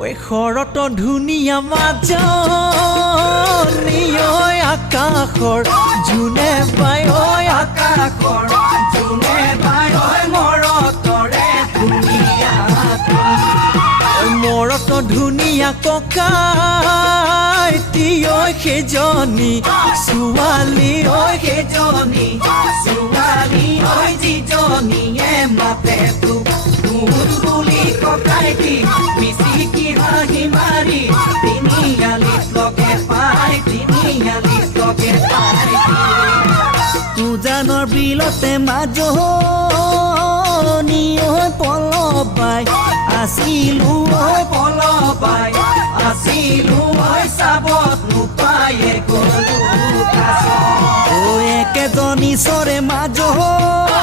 ঐ শৰত ধুনীয়া মাজনী ঐ আকাশৰ জোনে বাই ঐ আকাশৰ জোনে বাই ঐ মৰতৰে ধুনীয়া মৰত ধুনীয়া ককাইটি ঐ সেইজনী ছোৱালী ঐ সেইজনী ছোৱালী ঐ যিজনীয়ে মাতে তোক বুলি ককাইটি মিচিকি হাঁহি মাৰি তিনিআলিত লগে পাই তিনিআলিত লগে পাই উজানৰ বিলতে মাজনী ঐ পলবাই আছিলো ঐ পলবাই আছিলো ঐ চাবত নোপায়ে গলো একেজনী চৰে মাজনী